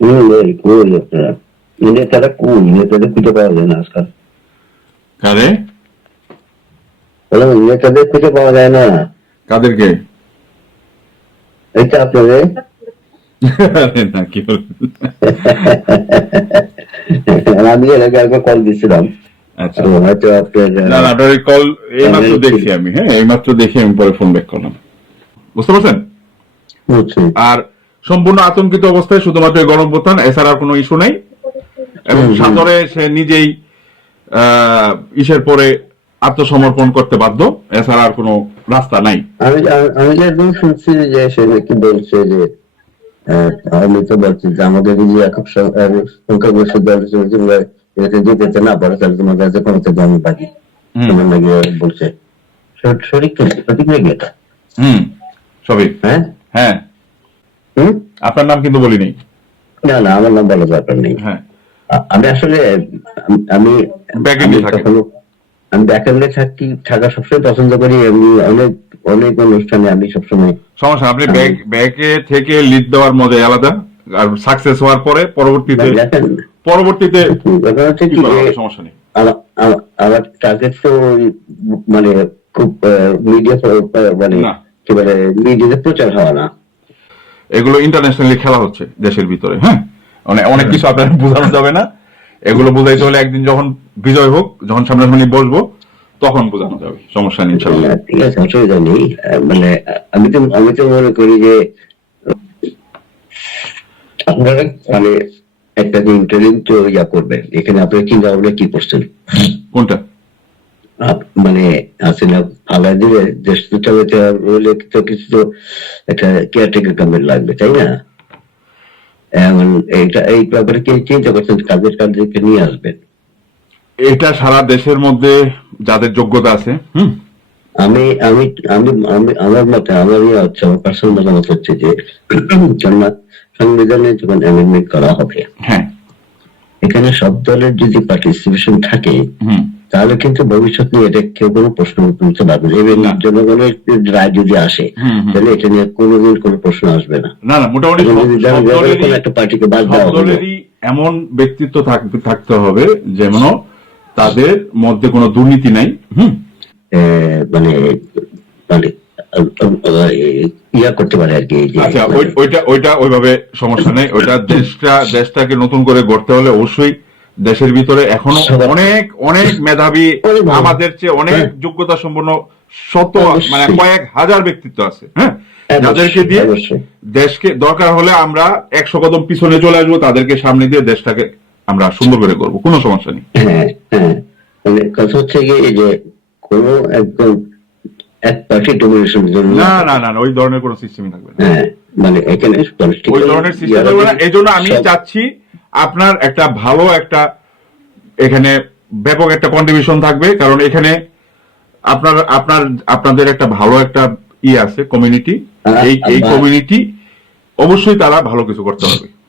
কই আপনারা নেতারা কই নেতাদের খুঁজে পাওয়া যায় না আজকাল কারে বললাম নেতাদের খুঁজে পাওয়া যায় না কাদেরকে এটা আপনাদের আরে না কি বলবেন? আমি এর আগে একবার কল দিয়েছিলাম আচ্ছা হয়তো আপনার না না আপনার কল এইমাত্র দেখছি আমি, হ্যাঁ এইমাত্র দেখে আমি পরে ফোন ব্যাক করলাম, বুঝতে পারছেন? বুঝছি। আর সম্পূর্ণ আতঙ্কিত অবস্থায় শুধুমাত্র এই গণঅভ্যুত্থান, এছাড়া আর কোনো ইস্যু নাই। এবং সাদরে সে নিজেই ইসের পরে আত্মসমর্পণ করতে বাধ্য, এছাড়া আর কোনো রাস্তা নাই। আমি আমি যে একদম শুনছি যে সে নাকি বলছে যে আমি তো বলছি যে আমাদের যে একক সংখ্যাগরিষ্ঠ দল হিসেবে এটাতে যেতে না পারে তাহলে তোমার কাছে ক্ষমতা দামি বাকি তোমার নাকি বলছে সঠিক সঠিক নাকি এটা? সবই হ্যাঁ হ্যাঁ। হুম আপনার নাম কিন্তু বলি নাই। না না আমার নাম বলার দরকার নেই। হ্যাঁ আমি আসলে আমি ব্যাকএন্ডে থাকে। আমি ব্যাকএন্ডে থাকা সবসময় পছন্দ করি। এমনি অনেক অনেক অনুষ্ঠানে আমি সবসময় সমস্যা, আপনি ব্যাকে থেকে লিড দেওয়ার মজা আলাদা, আর সাকসেস হওয়ার পরে পরবর্তীতে ব্যাপার হচ্ছে কি যে সমস্যা নেই। আমার টার্গেট তো মানে খুব মিডিয়া মানে না, কি বলে মিডিয়াতে প্রচার হওয়া না। এগুলো ইন্টারন্যাশনালি খেলা হচ্ছে দেশের ভিতরে, হ্যাঁ অনেক কিছু আপনার বোঝানো যাবে না। এগুলো বোঝাইতে হলে একদিন যখন বিজয় হোক, যখন সামনাসামনি বসবো তখন বোঝানো যাবে, সমস্যা নেই ইনশাআল্লাহ। ঠিক আছে, অসুবিধা নেই। মানে আমি তো মনে করি যে আপনারা মানে একটা যে ইন্টারভিউ তো ইয়া করবেন, এখানে আপনারা চিন্তা ভাবনা কি করছেন? কোনটা মানে হাসিনা ফালা দিলে দেশ তো চালাতে হলে তো কিছু তো একটা কেয়ারটেকার গভর্নমেন্ট লাগবে, তাই না? এখন এই ব্যাপারে কি চিন্তা করছেন কাদেরকে নিয়ে আসবেন? এটা সারা দেশের মধ্যে যাদের যোগ্যতা আছে। আমি আমি আমি আমি আমার মতে আমার ইয়ে হচ্ছে, আমার পার্সোনাল মতামত হচ্ছে যে সংবিধানে যখন অ্যামেন্ডমেন্ট করা হবে, হ্যাঁ এখানে সব দলের যদি পার্টিসিপেশন থাকে তাহলে কিন্তু ভবিষ্যৎ নিয়ে এটা কেউ কোনো প্রশ্ন তুলতে পারবে না। এবং জনগণের রায় যদি আসে তাহলে এটা নিয়ে কোনোদিন কোনো প্রশ্ন আসবে না। না না, মোটামুটি একটা পার্টিকে বাদ দেওয়া হবে, দলেরই এমন ব্যক্তিত্ব থাকতে হবে যেমন তাদের মধ্যে কোনো দুর্নীতি নাই। মানে মানে ইয়া করতে পারে আর কি। আচ্ছা, ওইটা ওইভাবে সমস্যা নেই। ওইটা দেশটাকে নতুন করে গড়তে হলে অবশ্যই দেশের ভিতরে এখনো অনেক অনেক মেধাবী, আমাদের চেয়ে অনেক যোগ্যতা সম্পন্ন শত মানে কয়েক হাজার ব্যক্তিত্ব আছে, হ্যাঁ, যাদেরকে দিয়ে দেশকে দরকার হলে আমরা 100 কদম পিছনে চলে আসবো, তাদেরকে সামনে দিয়ে দেশটাকে আমরা সুন্দর করে করবো, কোনো সমস্যা নেই। হ্যাঁ হ্যাঁ, মানে কথা হচ্ছে গিয়ে যে কোনো একদম এক পার্টি ডমিনেশনের জন্য না না না, ওই ধরনের কোনো সিস্টেমই থাকবে না। হ্যাঁ, মানে এখানে ওই ধরনের সিস্টেম থাকবে না। এই জন্য আমি চাচ্ছি আপনার একটা ভালো একটা এখানে ব্যাপক একটা কন্ট্রিবিউশন থাকবে, কারণ এখানে আপনাদের একটা ভালো একটা আছে কমিউনিটি। এই কমিউনিটি অবশ্যই তারা ভালো কিছু করতে হবে।